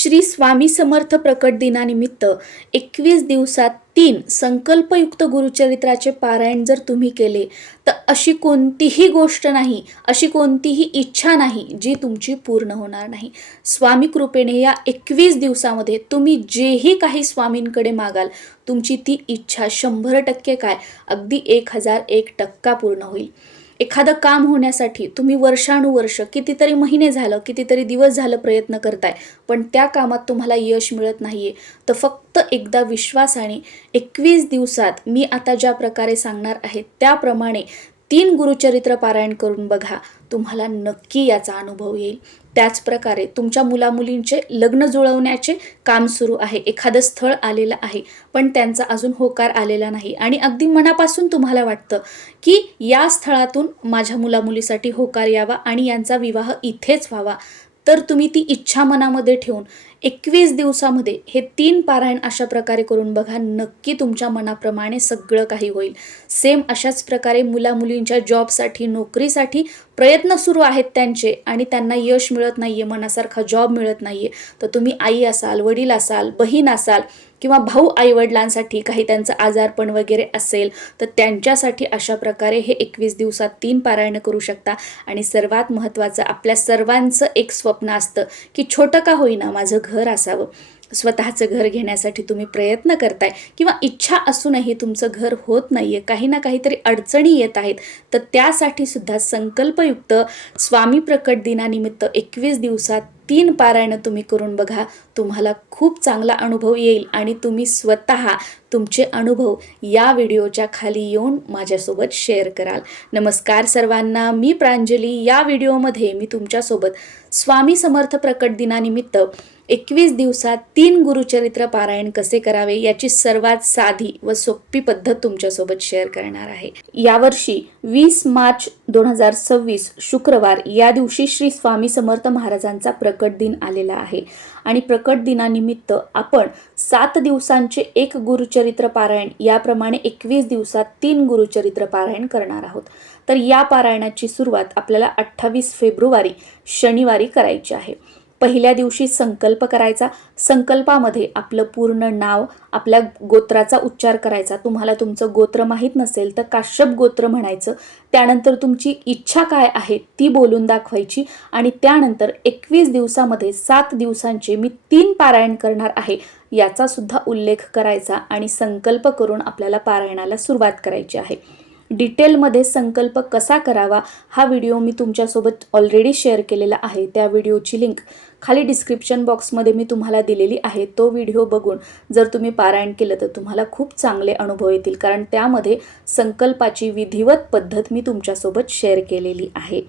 श्री स्वामी समर्थ प्रकट दिनानिमित्त एकवीस दिवसात तीन संकल्पयुक्त गुरुचरित्राचे पारायण जर तुम्ही केले तर अशी कोणतीही गोष्ट नाही अशी कोणतीही इच्छा नाही जी तुमची पूर्ण होणार नाही. स्वामी कृपेने या एकवीस दिवसामध्ये तुम्ही जेही काही स्वामींकडे मागाल तुमची ती इच्छा शंभर टक्के काय? अगदी एक हजार एक टक्का पूर्ण होईल. एखादं काम होण्यासाठी तुम्ही वर्षानुवर्ष कितीतरी महिने झालं कितीतरी दिवस झालं प्रयत्न करताय पण त्या कामात तुम्हाला यश मिळत नाही आहे तर फक्त एकदा विश्वासाने एकवीस दिवसात मी आता ज्या प्रकारे सांगणार आहे त्याप्रमाणे तीन गुरुचरित्र पारायण करून बघा तुम्हाला नक्की याचा अनुभव येईल. त्याचप्रकारे तुमच्या मुलामुलींचे लग्न जुळवण्याचे काम सुरू आहे. एखादं स्थळ आलेलं आहे पण त्यांचा अजून होकार आलेला नाही. आणि अगदी मनापासून तुम्हाला वाटतं की या स्थळातून माझ्या मुलामुलीसाठी होकार यावा आणि यांचा विवाह इथेच व्हावा तर तुम्ही ती इच्छा मनामध्ये ठेवून एकवीस दिवसामध्ये हे तीन पारायण अशा प्रकारे करून बघा नक्की तुमच्या मनाप्रमाणे सगळं काही होईल. सेम अशाच प्रकारे मुलामुलींच्या जॉबसाठी नोकरीसाठी प्रयत्न सुरू आहेत त्यांचे आणि त्यांना यश मिळत नाही आहे मनासारखा जॉब मिळत नाही आहे तर तुम्ही आई असाल वडील असाल बहीण असाल किंवा भाऊ आईवडिलांसाठी काही त्यांचं आजारपण वगैरे असेल तर त्यांच्यासाठी अशा प्रकारे हे एकवीस दिवसात तीन पारायण करू शकता. आणि सर्वात महत्त्वाचं आपल्या सर्वांचं एक स्वप्न असतं की छोटं का होईना माझं घर असावं. स्वतःचं घर घेण्यासाठी तुम्ही प्रयत्न करताय किंवा इच्छा असूनही तुमचं घर होत नाही आहे काही ना काहीतरी अडचणी येत आहेत तर त्यासाठी सुद्धा संकल्पयुक्त स्वामी प्रकट दिनानिमित्त एकवीस दिवसात तीन पारायणं तुम्ही करून बघा. तुम्हाला खूप चांगला अनुभव येईल आणि तुम्ही स्वतः तुमचे अनुभव या व्हिडिओच्या खाली येऊन माझ्यासोबत शेअर कराल. नमस्कार सर्वांना मी प्रांजली. या व्हिडिओमध्ये मी तुमच्यासोबत स्वामी समर्थ प्रकट दिनानिमित्त एकवीस दिवसात तीन गुरुचरित्र पारायण कसे करावे याची सर्वात साधी व सोपी पद्धत तुमच्यासोबत शेअर करणार आहे. यावर्षी वीस मार्च दोन हजार सव्वीस शुक्रवार या दिवशी श्री स्वामी समर्थ महाराजांचा प्रकट दिन आलेला आहे. आणि प्रकट दिनानिमित्त आपण सात दिवसांचे एक गुरुचरित्र पारायण याप्रमाणे एकवीस दिवसात तीन गुरुचरित्र पारायण करणार आहोत. तर या पारायणाची सुरुवात आपल्याला अठ्ठावीस फेब्रुवारी शनिवारी करायची आहे. पहिल्या दिवशी संकल्प करायचा. संकल्पामध्ये आपलं पूर्ण नाव आपल्या गोत्राचा उच्चार करायचा. तुम्हाला तुमचं गोत्र माहीत नसेल तर काश्यप गोत्र म्हणायचं. त्यानंतर तुमची इच्छा काय आहे ती बोलून दाखवायची आणि त्यानंतर एकवीस दिवसामध्ये सात दिवसांचे मी तीन पारायण करणार आहे याचा सुद्धा उल्लेख करायचा आणि संकल्प करून आपल्याला पारायणाला सुरुवात करायची आहे. डिटेलमध्ये संकल्प कसा करावा हा व्हिडिओ मी तुमच्यासोबत ऑलरेडी शेअर केलेला आहे. त्या व्हिडिओची लिंक खाली डिस्क्रिप्शन बॉक्समध्ये मी तुम्हाला दिलेली आहे. तो व्हिडिओ बघून जर तुम्ही पारायण केलं तर तुम्हाला खूप चांगले अनुभव येतील. कारण त्यामध्ये संकल्पाची विधिवत पद्धत मी तुमच्यासोबत शेअर केलेली आहे.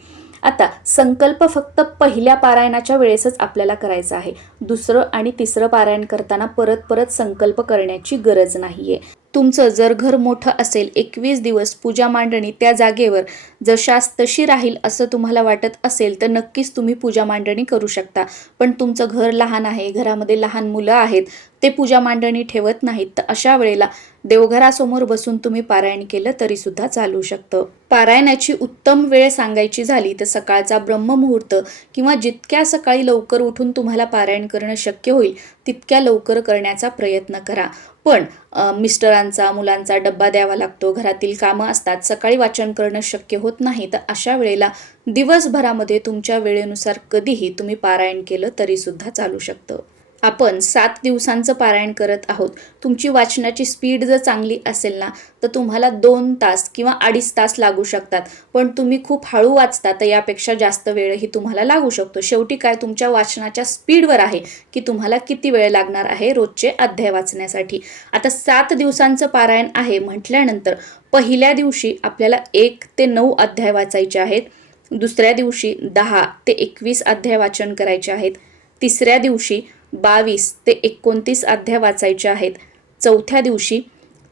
आता संकल्प फक्त पहिल्या पारायणाच्या वेळेसच आपल्याला करायचा आहे. दुसरं आणि तिसरं पारायण करताना परत परत संकल्प करण्याची गरज नाही आहे तुमचं जर घर मोठं असेल एकवीस दिवस पूजा मांडणी त्या जागेवर जशास तशी राहील असं तुम्हाला वाटत असेल तर नक्कीच तुम्ही पूजा मांडणी करू शकता. पण तुमचं घर लहान आहे घरामध्ये लहान मुलं आहेत ते पूजा मांडणी ठेवत नाहीत. तर अशा वेळेला देवघरासमोर बसून तुम्ही पारायण केलं तरी सुद्धा चालू शकतं. पारायणाची उत्तम वेळ सांगायची झाली तर सकाळचा ब्रह्ममुहूर्त किंवा जितक्या सकाळी लवकर उठून तुम्हाला पारायण करणं शक्य होईल तितक्या लवकर करण्याचा प्रयत्न करा. पण मिस्टरांचा मुलांचा डब्बा द्यावा लागतो घरातील कामं असतात सकाळी वाचन करणं शक्य होत नाही तर अशा वेळेला दिवसभरामध्ये तुमच्या वेळेनुसार कधीही तुम्ही पारायण केलं तरीसुद्धा चालू शकतं. आपण सात दिवसांचं पारायण करत आहोत. तुमची वाचनाची स्पीड जर चांगली असेल ना तर तुम्हाला दोन तास किंवा अडीच तास लागू शकतात. पण तुम्ही खूप हळू वाचता तर यापेक्षा जास्त वेळही तुम्हाला लागू शकतो. शेवटी काय तुमच्या वाचनाच्या स्पीडवर आहे की तुम्हाला किती वेळ लागणार आहे रोजचे अध्याय वाचण्यासाठी. आता सात दिवसांचं पारायण आहे म्हटल्यानंतर पहिल्या दिवशी आपल्याला एक ते नऊ अध्याय वाचायचे आहेत. दुसऱ्या दिवशी दहा ते एकवीस अध्याय वाचन करायचे आहेत. तिसऱ्या दिवशी बावीस ते एकोणतीस अध्याय वाचायचे आहेत. चौथ्या दिवशी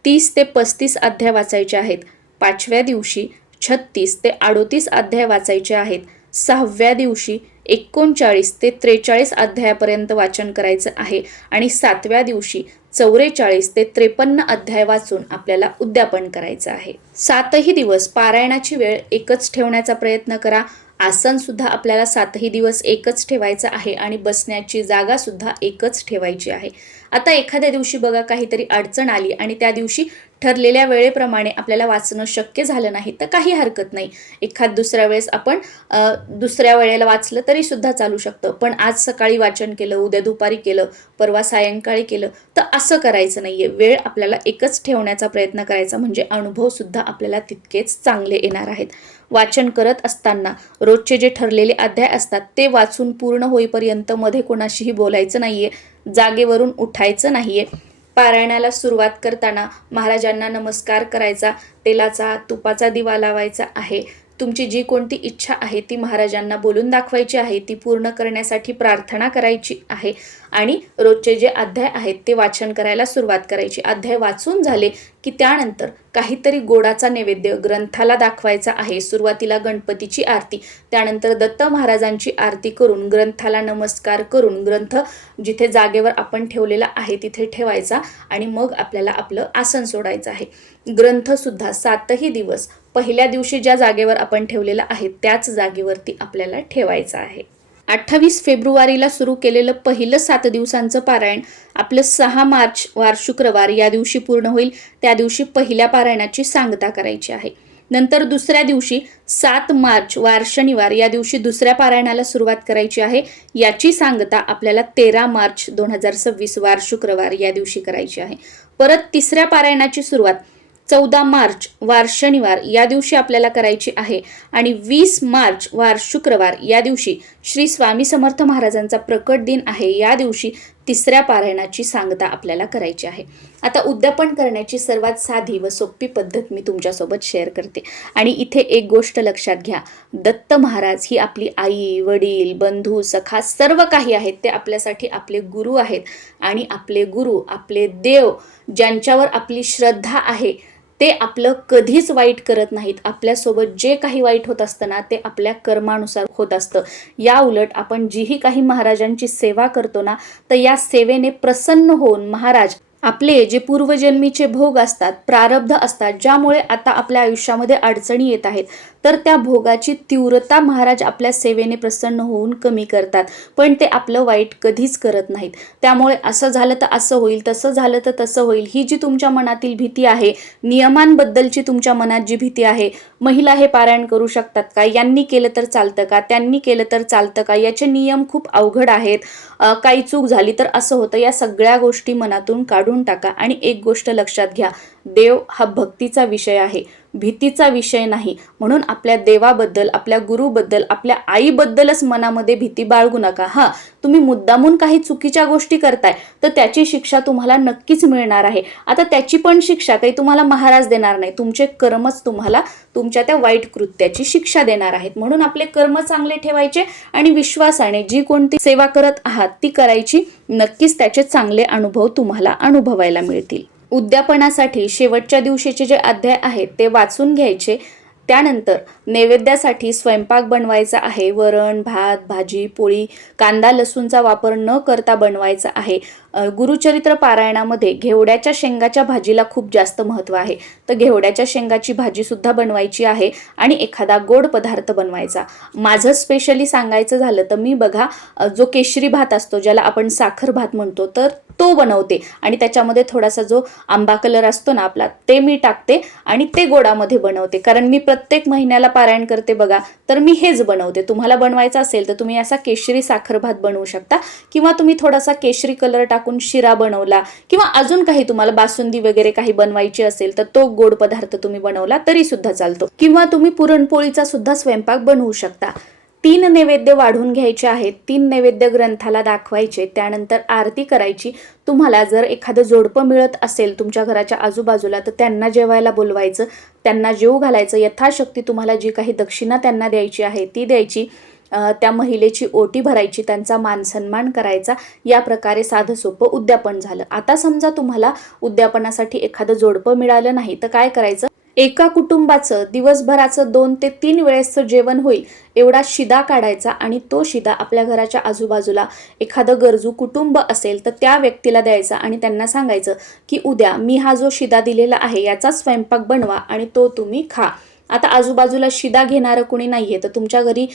तीस ते पस्तीस अध्याय वाचायचे आहेत. पाचव्या दिवशी छत्तीस ते अडोतीस अध्याय वाचायचे आहेत. सहाव्या दिवशी एकोणचाळीस ते त्रेचाळीस अध्यायापर्यंत वाचन करायचं आहे आणि सातव्या दिवशी चौवेचाळीस ते त्रेपन्न अध्याय वाचून आपल्याला उद्यापन करायचं आहे. सातही दिवस पारायणाची वेळ एकच ठेवण्याचा प्रयत्न करा. आसनसुद्धा आपल्याला सातही दिवस एकच ठेवायचं आहे आणि बसण्याची जागासुद्धा एकच ठेवायची आहे. आता एखाद्या दिवशी बघा काहीतरी अडचण आली आणि त्या दिवशी ठरलेल्या वेळेप्रमाणे आपल्याला वाचणं शक्य झालं नाही तर काही हरकत नाही. एखाद दुसऱ्या वेळेस आपण दुसऱ्या वेळेला वाचलं तरी सुद्धा चालू शकतं. पण आज सकाळी वाचन केलं उद्या दुपारी केलं परवा सायंकाळी केलं तर असं करायचं नाही आहे वेळ आपल्याला एकच ठेवण्याचा प्रयत्न करायचा म्हणजे अनुभव सुद्धा आपल्याला तितकेच चांगले येणार आहेत. वाचन करत असताना रोजचे जे ठरलेले अध्याय असतात ते वाचून पूर्ण होईपर्यंत मध्ये कोणाशीही बोलायचं नाही आहे जागेवरून उठायचं नाही आहे पारायणाला सुरुवात करताना महाराजांना नमस्कार करायचा तेलाचा तुपाचा दिवा लावायचा आहे. तुमची जी कोणती इच्छा आहे ती महाराजांना बोलून दाखवायची आहे ती पूर्ण करण्यासाठी प्रार्थना करायची आहे आणि रोजचे जे अध्याय आहेत ते वाचन करायला सुरुवात करायची. अध्याय वाचून झाले की त्यानंतर काहीतरी गोडाचा नैवेद्य ग्रंथाला दाखवायचा आहे. सुरुवातीला गणपतीची आरती त्यानंतर दत्त महाराजांची आरती करून ग्रंथाला नमस्कार करून ग्रंथ जिथे जागेवर आपण ठेवलेला आहे तिथे ठेवायचा आणि मग आपल्याला आपलं आसन सोडायचं आहे. ग्रंथसुद्धा सातही दिवस पहिल्या दिवशी ज्या जागेवर आपण ठेवलेला आहे त्याच जागेवरती आपल्याला ठेवायचं आहे. अठ्ठावीस फेब्रुवारीला सुरू केलेलं पहिलं सात दिवसांचं पारायण आपलं सहा मार्च वार शुक्रवार या दिवशी पूर्ण होईल. त्या दिवशी पहिल्या पारायणाची सांगता करायची आहे. नंतर दुसऱ्या दिवशी सात मार्च वार शनिवार या दिवशी दुसऱ्या पारायणाला सुरुवात करायची आहे. याची सांगता आपल्याला तेरा मार्च दोन हजार सव्वीस वार शुक्रवार या दिवशी करायची आहे. परत तिसऱ्या पारायणाची सुरुवात चौदा मार्च वार शनिवार या दिवशी आपल्याला करायची आहे. आणि वीस मार्च वार शुक्रवार या दिवशी श्री स्वामी समर्थ महाराजांचा प्रकट दिन आहे. या दिवशी तिसऱ्या पारायणाची सांगता आपल्याला करायची आहे. आता उद्यापन करण्याची सर्वात साधी व सोपी पद्धत मी तुमच्यासोबत शेअर करते. आणि इथे एक गोष्ट लक्षात घ्या. दत्त महाराज ही आपली आई वडील बंधू सखा सर्व काही आहेत. ते आपल्यासाठी आपले गुरु आहेत. आणि आपले गुरु आपले देव ज्यांच्यावर आपली श्रद्धा आहे ते आपलं कधीच वाईट करत नाहीत. आपल्यासोबत जे काही वाईट होत असतं ना ते आपल्या कर्मानुसार होत असतं. या उलट आपण जीही काही महाराजांची सेवा करतो ना तर या सेवेने प्रसन्न होऊन महाराज आपले जे पूर्वजन्मीचे भोग असतात प्रारब्ध असतात ज्यामुळे आता आपल्या आयुष्यामध्ये अडचणी येत आहेत तर त्या भोगाची तीव्रता महाराज आपल्या सेवेने प्रसन्न होऊन कमी करतात. पण ते आपलं वाईट कधीच करत नाहीत. त्यामुळे असं झालं तर असं होईल तसं झालं तर तसं होईल ही जी तुमच्या मनातील भीती आहे नियमांबद्दलची तुमच्या मनात जी भीती आहे महिला हे पारायण करू शकतात का? यांनी केलं तर चालतं का? त्यांनी केलं तर चालतं का? याचे नियम खूप अवघड आहेत. काही चूक झाली तर असं होतं. या सगळ्या गोष्टी मनातून काढून टाका. आणि एक गोष्ट लक्षात घ्या देव हा भक्तीचा विषय आहे. भीतीचा विषय नाही. म्हणून आपल्या देवाबद्दल आपल्या गुरुबद्दल आपल्या आईबद्दलच मनामध्ये भीती बाळगू नका. हां तुम्ही मुद्दामून काही चुकीच्या गोष्टी करताय तर त्याची शिक्षा तुम्हाला नक्कीच मिळणार आहे. आता त्याची पण शिक्षा काही तुम्हाला महाराज देणार नाही. तुमचे कर्मच तुम्हाला तुमच्या त्या वाईट कृत्याची शिक्षा देणार आहेत. म्हणून आपले कर्म चांगले ठेवायचे आणि विश्वासाने जी कोणती सेवा करत आहात ती करायची नक्कीच त्याचे चांगले अनुभव तुम्हाला अनुभवायला मिळतील. उद्यापनासाठी शेवटच्या दिवशीचे जे अध्याय आहेत ते वाचून घ्यायचे. त्यानंतर नैवेद्यासाठी स्वयंपाक बनवायचा आहे. वरण भात भाजी पोळी कांदा लसूणचा वापर न करता बनवायचा आहे. गुरुचरित्र पारायणामध्ये घेवड्याच्या शेंगाच्या भाजीला खूप जास्त महत्त्व आहे. तर घेवड्याच्या शेंगाची भाजीसुद्धा बनवायची आहे आणि एखादा गोड पदार्थ बनवायचा. माझं स्पेशली सांगायचं झालं तर मी बघा जो केशरी भात असतो ज्याला आपण साखर भात म्हणतो तर तो बनवते. आणि त्याच्यामध्ये थोडासा जो आंबा कलर असतो ना आपला ते मी टाकते आणि ते गोडामध्ये बनवते. कारण मी प्रत्येक महिन्याला पारायण करते बघा तर मी हेच बनवते. तुम्हाला बनवायचं असेल तर तुम्ही असा केशरी साखर भात बनवू शकता किंवा तुम्ही थोडासा केशरी कलर टाकून शिरा बनवला किंवा अजून काही तुम्हाला बासुंदी वगैरे काही बनवायची असेल तर तो गोड पदार्थ तुम्ही बनवला तरी सुद्धा चालतो. किंवा तुम्ही पुरणपोळीचा सुद्धा स्वयंपाक बनवू शकता. तीन नैवेद्य वाढून घ्यायचे आहेत तीन नैवेद्य ग्रंथाला दाखवायचे त्यानंतर आरती करायची. तुम्हाला जर एखादं जोडपं मिळत असेल तुमच्या घराच्या आजूबाजूला तर त्यांना जेवायला बोलवायचं त्यांना जेऊ घालायचं. यथाशक्ती तुम्हाला जी काही दक्षिणा त्यांना द्यायची आहे ती द्यायची. त्या महिलेची ओटी भरायची त्यांचा मान सन्मान करायचा या प्रकारे साधं सोपं उद्यापन झालं. आता समजा तुम्हाला उद्यापनासाठी एखादं जोडपं मिळालं नाही तर काय करायचं? एका कुटुंबाचं दिवसभराचं दोन ते तीन वेळेसचं जेवण होईल एवढा शिदा काढायचा आणि तो शिदा आपल्या घराच्या आजूबाजूला एखादं गरजू कुटुंब असेल तर त्या व्यक्तीला द्यायचा आणि त्यांना सांगायचं की उद्या मी हा जो शिदा दिलेला आहे याचा स्वयंपाक बनवा आणि तो तुम्ही खा. आता आजूबाजूला शिदा घेणारं कोणी नाही आहे तर तुमच्या घरी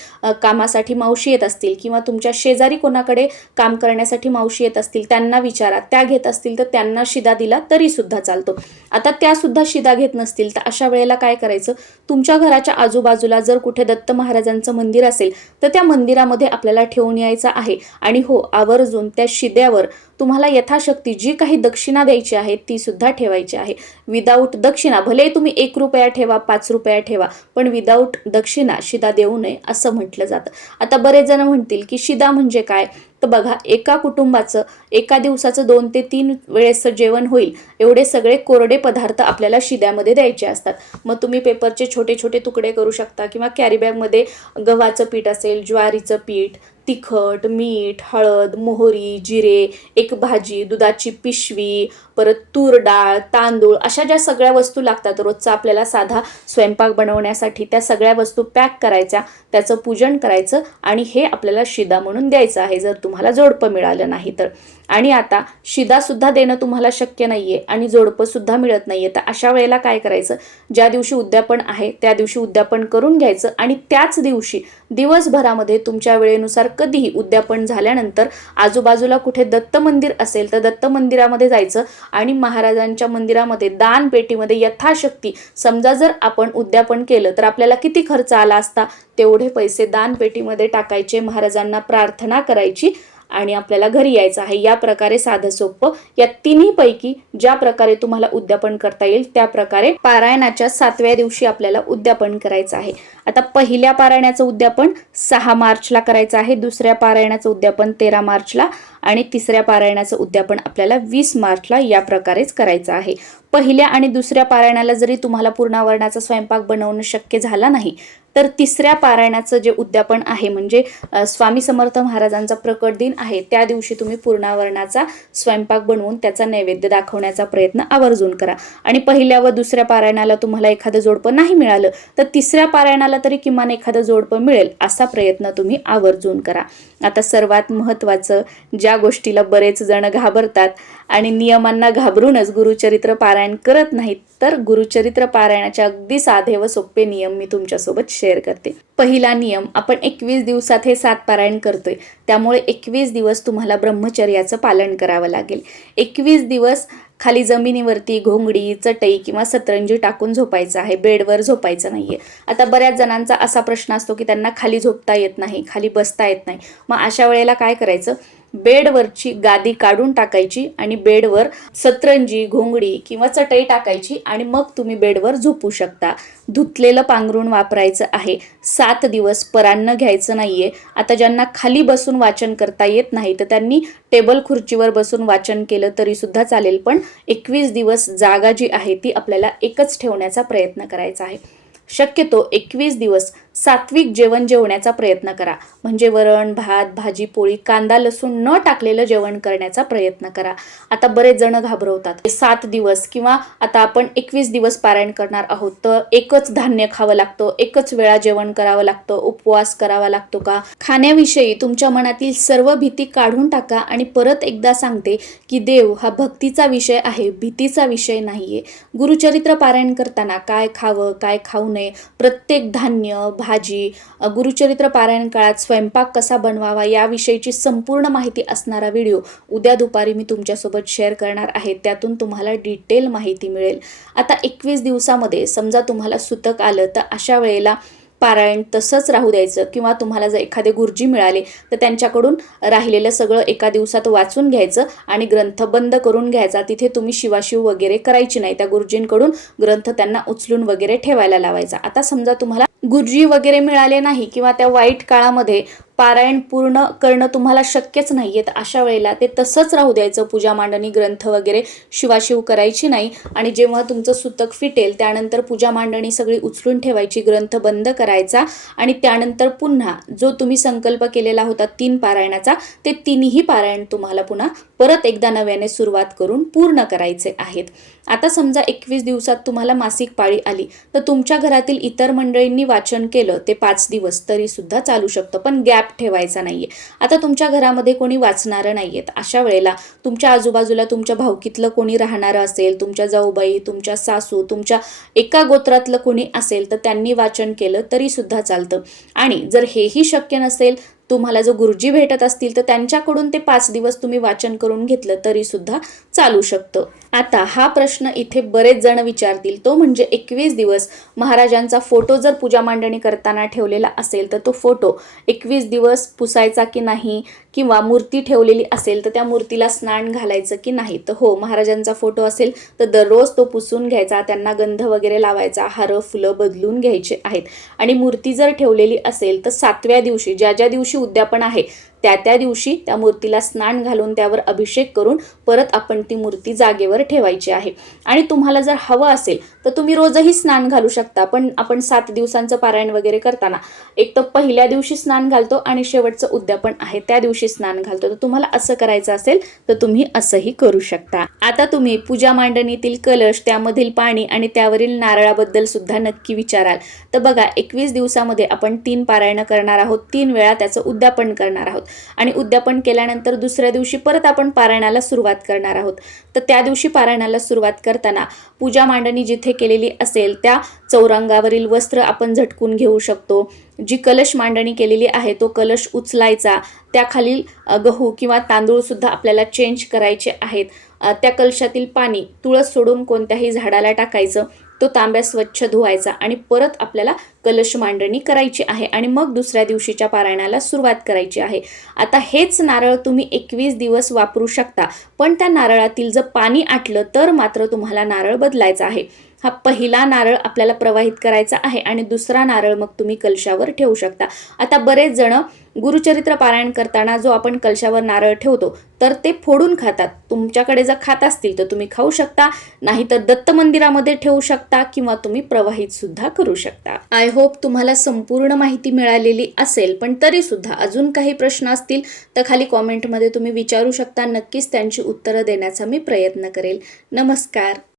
कामासाठी मावशी येत असतील किंवा तुमच्या शेजारी कोणाकडे काम करण्यासाठी मावशी येत असतील त्यांना विचारा. त्या घेत असतील तर त्यांना शिदा दिला तरीसुद्धा चालतो. आता त्यासुद्धा शिदा घेत नसतील तर अशा वेळेला काय करायचं? तुमच्या घराच्या आजूबाजूला जर कुठे दत्त महाराजांचं मंदिर असेल तर त्या मंदिरामध्ये आपल्याला ठेवून यायचं आहे. आणि हो आवर्जून त्या शिद्यावर तुम्हाला यथाशक्ती जी काही दक्षिणा द्यायची आहे ती सुद्धा ठेवायची आहे. विदाऊट दक्षिणा भले तुम्ही एक रुपया ठेवा पाच रुपया ठेवा पण विदाऊट दक्षिणा शिदा देऊ नये असं म्हटलं जातं. आता बरेच जण म्हणतील की शिदा म्हणजे काय? तर बघा एका कुटुंबाचं एका दिवसाचं दोन ते तीन वेळेसचं जेवण होईल एवढे सगळे कोरडे पदार्थ आपल्याला शिद्यामध्ये द्यायचे असतात. मग तुम्ही पेपरचे छोटे छोटे तुकडे करू शकता किंवा कॅरीबॅगमध्ये गव्हाचं पीठ असेल ज्वारीचं पीठ तिखट मीठ हळद मोहरी जिरे एक भाजी दुधाची पिशवी परत तूर डाळ तांदूळ अशा ज्या सगळ्या वस्तू लागतात रोजचा आपल्याला साधा स्वयंपाक बनवण्यासाठी त्या सगळ्या वस्तू पॅक करायच्या त्याचं पूजन करायचं आणि हे आपल्याला शिदा म्हणून द्यायचं आहे जर तुम्हाला जोडपं मिळालं नाही तर. आणि आता शिदासुद्धा देणं तुम्हाला शक्य नाही आहे आणि जोडपंसुद्धा मिळत नाही आहे तर अशा वेळेला काय करायचं? ज्या दिवशी उद्यापन आहे त्या दिवशी उद्यापन करून घ्यायचं आणि त्याच दिवशी दिवसभरामध्ये तुमच्या वेळेनुसार कधीही उद्यापन झाल्यानंतर आजूबाजूला कुठे दत्त मंदिर असेल तर दत्त मंदिरामध्ये जायचं आणि महाराजांच्या मंदिरामध्ये दान पेटीमध्ये यथाशक्ती समजा जर आपण उद्यापन केलं तर आपल्याला किती खर्च आला असता? तेवढे पैसे दान पेटीमध्ये टाकायचे महाराजांना प्रार्थना करायची आणि आपल्याला घरी यायचं आहे. या प्रकारे साधं सोपं. या तिन्हीपैकी ज्या प्रकारे तुम्हाला उद्यापन करता येईल त्या प्रकारे पारायणाच्या सातव्या दिवशी आपल्याला उद्यापन करायचं आहे. आता पहिल्या पारायणाचं उद्यापन सहा मार्चला करायचं आहे. दुसऱ्या पारायणाचं उद्यापन तेरा मार्चला आणि तिसऱ्या पारायणाचं उद्यापन आपल्याला वीस मार्चला या प्रकारेच करायचं आहे. पहिल्या आणि दुसऱ्या पारायणाला जरी तुम्हाला पूर्णावरणाचा स्वयंपाक बनवणं शक्य झाला नाही तर तिसऱ्या पारायणाचं जे उद्यापन आहे म्हणजे स्वामी समर्थ महाराजांचा प्रकट दिन आहे त्या दिवशी तुम्ही पूर्णावरणाचा स्वयंपाक बनवून त्याचा नैवेद्य दाखवण्याचा प्रयत्न आवर्जून करा. आणि पहिल्या व दुसऱ्या पारायणाला तुम्हाला एखादं जोडपं नाही मिळालं तर तिसऱ्या पारायणाला तरी किमान एखादं जोडपं मिळेल असा प्रयत्न तुम्ही आवर्जून करा. आता सर्वात महत्त्वाचं ज्या गोष्टीला बरेच जण घाबरतात आणि नियमांना घाबरूनच गुरुचरित्र पारायण करत नाहीत तर गुरुचरित्र पारायणाचे अगदी साधे व सोपे नियम मी तुमच्यासोबत शेअर करते. पहिला नियम आपण एकवीस दिवसात हे सात पारायण करतोय. त्यामुळे एकवीस दिवस तुम्हाला ब्रह्मचर्याचं पालन करावं लागेल. एकवीस दिवस खाली जमिनीवरती घोंगडी चटई किंवा सतरंजी टाकून झोपायचं आहे. बेडवर झोपायचं नाहीये. आता बऱ्याच जणांचा असा प्रश्न असतो की त्यांना खाली झोपता येत नाही खाली बसता येत नाही. मग अशा वेळेला काय करायचं? बेडवरची गादी काढून टाकायची आणि बेडवर सतरंजी घोंगडी किंवा चटई टाकायची आणि मग तुम्ही बेडवर झोपू शकता. धुतलेलं पांघरूण वापरायचं आहे. सात दिवस परान्न घ्यायचं नाही आहे आता ज्यांना खाली बसून वाचन करता येत नाही तर त्यांनी टेबल खुर्चीवर बसून वाचन केलं तरीसुद्धा चालेल पण एकवीस दिवस जागा जी आहे ती आपल्याला एकच ठेवण्याचा प्रयत्न करायचा आहे. शक्यतो एकवीस दिवस सात्विक जेवण जेवण्याचा प्रयत्न करा. म्हणजे वरण भात भाजी पोळी कांदा लसूण न टाकलेलं जेवण करण्याचा प्रयत्न करा. आता बरेच जण घाबरवतात. सात दिवस किंवा आता आपण एकवीस दिवस पारायण करणार आहोत तर एकच धान्य खावं लागतं एकच वेळा जेवण करावं लागतं उपवास करावा लागतो का? खाण्याविषयी तुमच्या मनातील सर्व भीती काढून टाका आणि परत एकदा सांगते की देव हा भक्तीचा विषय आहे भीतीचा विषय नाहीये. गुरुचरित्र पारायण करताना काय खावं काय खाऊ नये प्रत्येक धान्य भाजी गुरुचरित्र पारायण काळात स्वयंपाक कसा बनवावा याविषयीची संपूर्ण माहिती असणारा व्हिडिओ उद्या दुपारी मी तुमच्यासोबत शेअर करणार आहे. त्यातून तुम्हाला डिटेल माहिती मिळेल. आता एकवीस दिवसामध्ये समजा तुम्हाला सुतक आलं तर अशा वेळेला पारायण तसंच राहू द्यायचं किंवा तुम्हाला जर एखादे गुरुजी मिळाले तर त्यांच्याकडून राहिलेलं सगळं एका दिवसात वाचून घ्यायचं आणि ग्रंथ बंद करून घ्यायचा. तिथे तुम्ही शिवाशिव वगैरे करायची नाही. त्या गुरुजींकडून ग्रंथ त्यांना उचलून वगैरे ठेवायला लावायचा. आता समजा तुम्हाला गुरुजी वगैरे मिळाले नाही किंवा त्या वाईट काळामध्ये पारायण पूर्ण करणं तुम्हाला शक्यच नाही तर अशा वेळेला ते तसंच राहू द्यायचं. पूजा मांडणी ग्रंथ वगैरे शिवाशिव करायची नाही. आणि जेव्हा तुमचं सुतक फिटेल त्यानंतर पूजा मांडणी सगळी उचलून ठेवायची ग्रंथ बंद करायचा आणि त्यानंतर पुन्हा जो तुम्ही संकल्प केलेला होता तीन पारायणाचा ते तिन्ही पारायण तुम्हाला पुन्हा परत एकदा नव्याने सुरुवात करून पूर्ण करायचे आहेत. आता समजा एकवीस दिवसात तुम्हाला मासिक पाळी आली तर तुमच्या घरातील इतर मंडळींनी वाचन केलं ते पाच दिवस तरी सुद्धा चालू शकतं. पण गॅप गॅप ठेवायचा नाहीये. आता तुमच्या घरामध्ये कोणी वाचणारं नाही आहेत अशा वेळेला तुमच्या आजूबाजूला तुमच्या भावकीतलं कोणी राहणारं असेल तुमच्या जाऊबाई तुमच्या सासू तुमच्या एका गोत्रातलं कोणी असेल तर त्यांनी वाचन केलं तरी सुद्धा चालतं. आणि जर हेही शक्य नसेल तुम्हाला जर गुरुजी भेटत असतील तर त्यांच्याकडून ते पाच दिवस तुम्ही वाचन करून घेतलं तरी सुद्धा चालू शकतं. आता हा प्रश्न इथे बरेच जण विचारतील. तो म्हणजे एकवीस दिवस. महाराजांचा फोटो जर पूजा मांडणी करताना ठेवलेला असेल तर तो फोटो एकवीस दिवस पुसायचा की नाही? किंवा मूर्ती ठेवलेली असेल तर त्या मूर्तीला स्नान घालायचं की नाही? तर हो महाराजांचा फोटो असेल तर दररोज तो पुसून घ्यायचा त्यांना गंध वगैरे लावायचा हार फुलं बदलून घ्यायचे आहेत. आणि मूर्ती जर ठेवलेली असेल तर सातव्या दिवशी ज्या ज्या दिवशी उद्यापन आहे त्या त्या दिवशी त्या मूर्तीला स्नान घालून त्यावर अभिषेक करून परत आपण ती मूर्ती जागेवर ठेवायची आहे. आणि तुम्हाला जर हवं असेल तर तुम्ही रोजही स्नान घालू शकता पण आपण सात दिवसांचं पारायण वगैरे करताना एक तर पहिल्या दिवशी स्नान घालतो आणि शेवटचं उद्यापन आहे त्या दिवशी स्नान घालतो. तर तुम्हाला असं करायचं असेल तर तुम्ही असंही करू शकता. आता तुम्ही पूजा मांडणीतील कलश त्यामधील पाणी आणि त्यावरील नारळाबद्दल सुद्धा नक्की विचाराल. तर बघा एकवीस दिवसामध्ये आपण तीन पारायणं करणार आहोत तीन वेळा त्याचं उद्यापन करणार आहोत. आणि उद्यापन केल्यानंतर दुसऱ्या दिवशी परत आपण पारायणाला सुरुवात करणार आहोत. तर त्या दिवशी पारायणाला सुरुवात करताना पूजा मांडणी जिथे केलेली असेल त्या चौरंगावरील वस्त्र आपण झटकून घेऊ शकतो. जी कलश मांडणी केलेली आहे तो कलश उचलायचा. त्याखालील गहू किंवा तांदूळसुद्धा आपल्याला चेंज करायचे आहेत. त्या कलशातील पाणी तुळस सोडून कोणत्याही झाडाला टाकायचं. तो तांब्या स्वच्छ धुवायचा आणि परत आपल्याला कलश मांडणी करायची आहे आणि मग दुसऱ्या दिवशीच्या पारायणाला सुरुवात करायची आहे. आता हेच नारळ तुम्ही एकवीस दिवस वापरू शकता पण त्या नारळातील जर पाणी आटलं तर मात्र तुम्हाला नारळ बदलायचा आहे. हा पहिला नारळ आपल्याला प्रवाहित करायचा आहे आणि दुसरा नारळ मग तुम्ही कलशावर ठेवू शकता. आता बरेच जण गुरुचरित्र पारायण करताना जो आपण कलशावर नारळ ठेवतो तर ते फोडून खातात. तुमच्याकडे जर खात असतील तर तुम्ही खाऊ शकता नाहीतर दत्त मंदिरामध्ये ठेवू शकता किंवा तुम्ही प्रवाहित सुद्धा करू शकता. आय होप तुम्हाला संपूर्ण माहिती मिळालेली असेल पण तरीसुद्धा अजून काही प्रश्न असतील तर खाली कॉमेंटमध्ये तुम्ही विचारू शकता. नक्कीच त्यांची उत्तरं देण्याचा मी प्रयत्न करेल. नमस्कार.